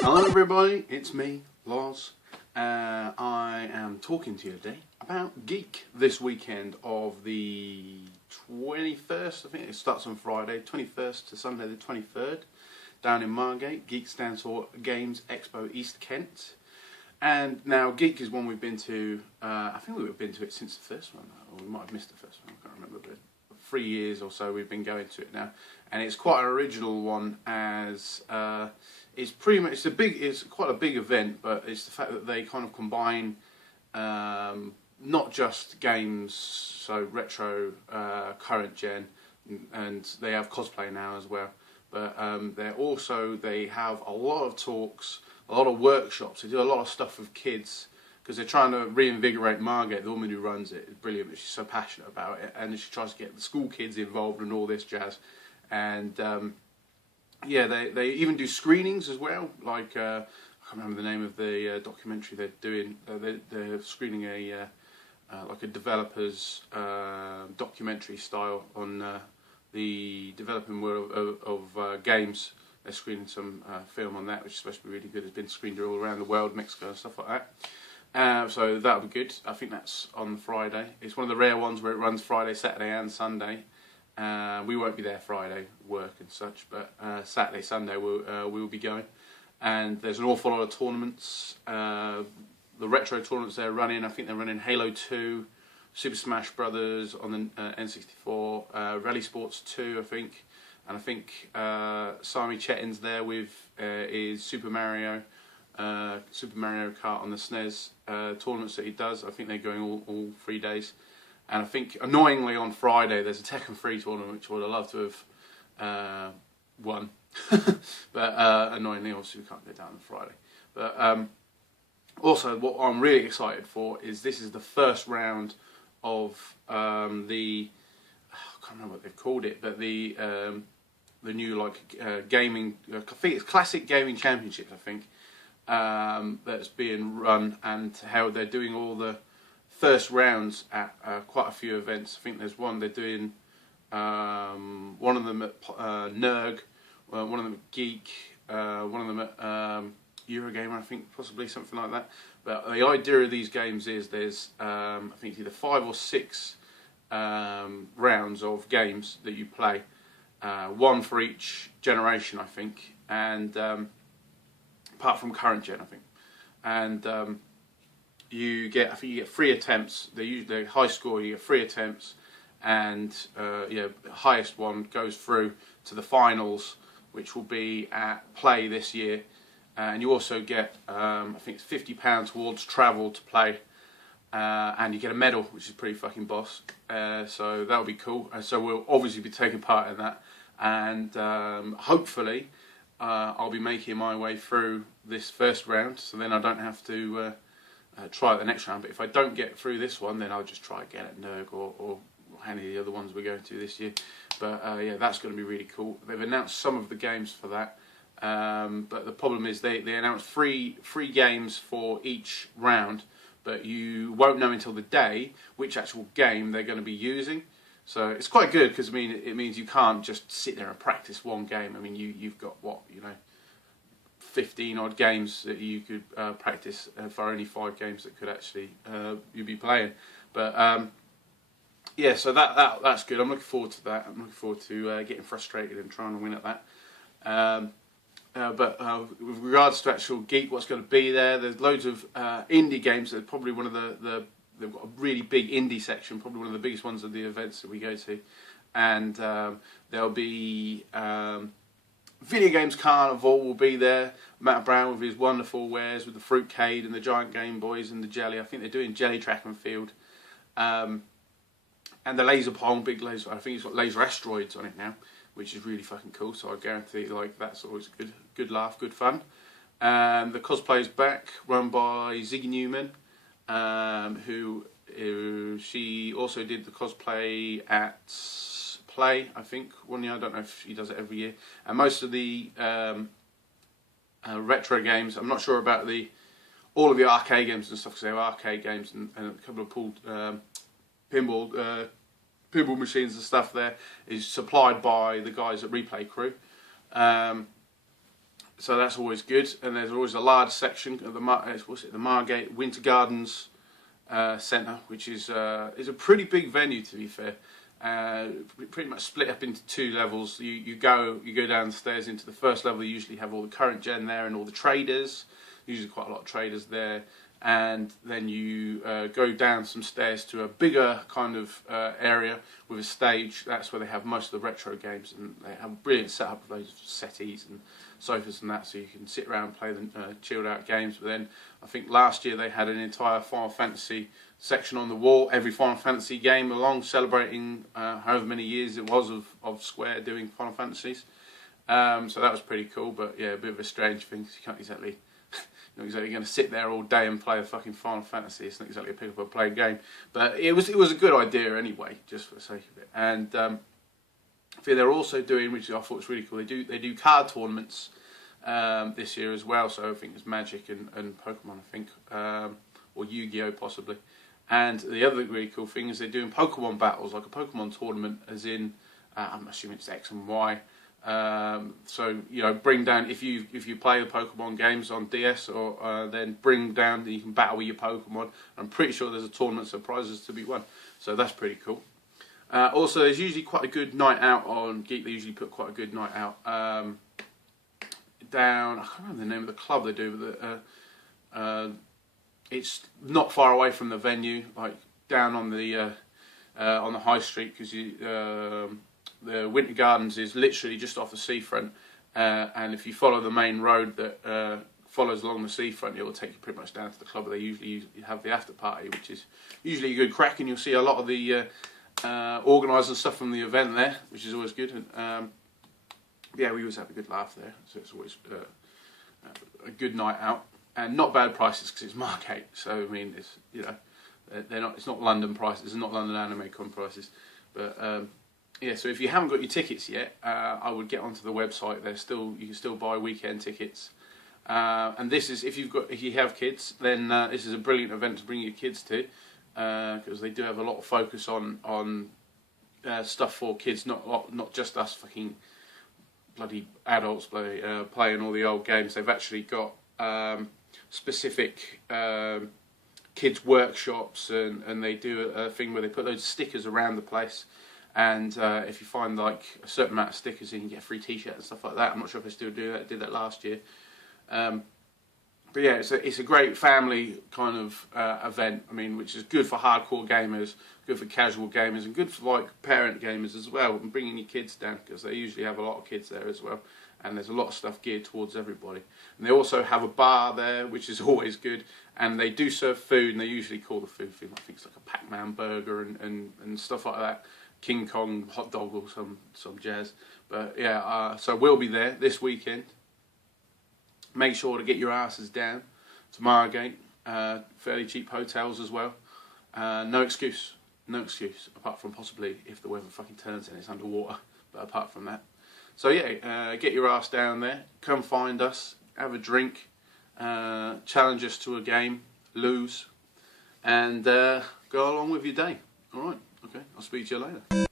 Hello everybody, it's me, Lozz. I am talking to you today about GEEK this weekend of the 21st, I think it starts on Friday, 21st to Sunday the 23rd, down in Margate. GEEK stands for Games Expo East Kent. And now GEEK is one we've been to, I think we've been to it since the first one, or we might have missed the first one, I can't remember, but 3 years or so we've been going to it now. And it's quite an original one, as it's pretty much, it's quite a big event, but it's the fact that they kind of combine not just games, so retro, current gen, and they have cosplay now as well, but they have a lot of talks, a lot of workshops. They do a lot of stuff with kids because they're trying to reinvigorate Margate. The woman who runs it is brilliant, but she's so passionate about it, and she tries to get the school kids involved and all this jazz. And yeah, they even do screenings as well. Like I can't remember the name of the documentary they're doing. They're screening like a developer's documentary style on the developing world of games. They're screening some film on that, which is supposed to be really good. It's been screened all around the world, Mexico and stuff like that. So that'll be good. I think that's on Friday. It's one of the rare ones where it runs Friday, Saturday and Sunday. We won't be there Friday, work and such, but Saturday, Sunday we will be going. And there's an awful lot of tournaments. The retro tournaments they're running, I think they're running Halo 2, Super Smash Brothers on the N64, Rally Sports 2 I think, and I think Sami Chetin's there with his Super Mario Kart on the SNES tournaments that he does. I think they're going all 3 days. And I think, annoyingly, on Friday there's a Tekken 3 tournament, which I would have loved to have won. But annoyingly, obviously, we can't go down on Friday. But also, what I'm really excited for is this is the first round of I can't remember what they've called it, but the new gaming, I think it's Classic Gaming Championships, I think, that's being run, and how they're doing all the first rounds at quite a few events. I think there's one they're doing, one of them at NERG, one of them at GEEK, one of them at Eurogamer, I think, possibly something like that. But the idea of these games is there's I think it's either 5 or 6 rounds of games that you play, one for each generation, I think, and apart from current gen, I think, and I think you get 3 attempts. The high score, you get 3 attempts, and yeah, the highest one goes through to the finals, which will be at Play this year. And you also get, I think it's £50 towards travel to play, and you get a medal, which is pretty fucking boss. So that'll be cool. So we'll obviously be taking part in that, and hopefully I'll be making my way through this first round, so then I don't have to try it the next round. But if I don't get through this one, then I'll just try again at NERG or any of the other ones we're going to this year. But yeah, that's going to be really cool. They've announced some of the games for that, but the problem is they announced three games for each round, but you won't know until the day which actual game they're going to be using. So it's quite good, because I mean, it means you can't just sit there and practice one game. I mean, you've got, what, 15 odd games that you could practice for only 5 games that could actually you'd be playing. But yeah, so that's good. I'm looking forward to that. I'm looking forward to getting frustrated and trying to win at that. But with regards to actual GEEK, what's going to be there's loads of indie games. There's probably one of they've got a really big indie section, probably one of the biggest ones of the events that we go to. And there'll be Video Games Carnival will be there. Matt Brown with his wonderful wares with the fruitcade and the giant Game Boys and the jelly. I think they're doing jelly track and field. And the laser pong, big laser. I think it's got laser asteroids on it now, which is really fucking cool. So I guarantee, that's always a good laugh, good fun. The cosplay's back, run by Ziggy Newman, who she also did the cosplay at Play, I think, one year. I don't know if she does it every year. And most of the retro games, I'm not sure about all of the arcade games and stuff, because they have arcade games and a couple of pooled pinball machines and stuff there, is supplied by the guys at Replay Crew. So that's always good. And there's always a large section of the Margate Winter Gardens Centre, which is a pretty big venue, to be fair. Pretty much split up into 2 levels. You go downstairs into the first level. You usually have all the current gen there and all the traders. Usually quite a lot of traders there. And then you go down some stairs to a bigger kind of area with a stage. That's where they have most of the retro games, and they have a brilliant setup of those settees and sofas and that, so you can sit around and play the chilled out games. But then I think last year they had an entire Final Fantasy section on the wall, every Final Fantasy game along, celebrating however many years it was of Square doing Final Fantasies. So that was pretty cool, but yeah, a bit of a strange thing, because you can't exactly not exactly going to sit there all day and play a fucking Final Fantasy. It's not exactly a pick up and play game, but it was a good idea anyway, just for the sake of it. And they're also doing, which I thought was really cool, they do card tournaments this year as well. So I think it's Magic and Pokemon, I think, or Yu-Gi-Oh possibly. And the other really cool thing is they're doing Pokemon battles, like a Pokemon tournament, as in I'm assuming it's X and Y. So you know, bring down, if you play the Pokemon games on DS, or then bring down, you can battle with your Pokemon. I'm pretty sure there's a tournament, so prizes to be won. So that's pretty cool. Also, there's usually quite a good night out on GEEK. They usually put quite a good night out down. I can't remember the name of the club they do, but it's not far away from the venue, like down on the high street, because the Winter Gardens is literally just off the seafront, and if you follow the main road that follows along the seafront, it will take you pretty much down to the club where they usually have the after party, which is usually a good crack, and you'll see a lot of the organisers and stuff from the event there, which is always good. And yeah, we always have a good laugh there, so it's always a good night out, and not bad prices, because it's Margate. So I mean, it's, you know, it's not London prices, it's not London Anime Con prices, but yeah. So if you haven't got your tickets yet, I would get onto the website. You can still buy weekend tickets, and this is, if you have kids, then this is a brilliant event to bring your kids to, because they do have a lot of focus on stuff for kids, not just us fucking bloody adults playing all the old games. They've actually got specific kids workshops, and they do a thing where they put those stickers around the place, and if you find like a certain amount of stickers, you can get a free t-shirt and stuff like that. I'm not sure if they still do that. Did that last year. But yeah, it's a great family kind of event. I mean, which is good for hardcore gamers, good for casual gamers, and good for like parent gamers as well. And bringing your kids down, because they usually have a lot of kids there as well, and there's a lot of stuff geared towards everybody. And they also have a bar there, which is always good. And they do serve food, and they usually call the food thing, I think it's like a Pac-Man burger and stuff like that, King Kong hot dog or some jazz. But yeah, so we'll be there this weekend. Make sure to get your asses down to Margate. Fairly cheap hotels as well. No excuse, apart from possibly if the weather fucking turns and it's underwater. But apart from that, so yeah, get your ass down there. Come find us, have a drink, challenge us to a game, lose, and go along with your day. All right, okay. I'll speak to you later.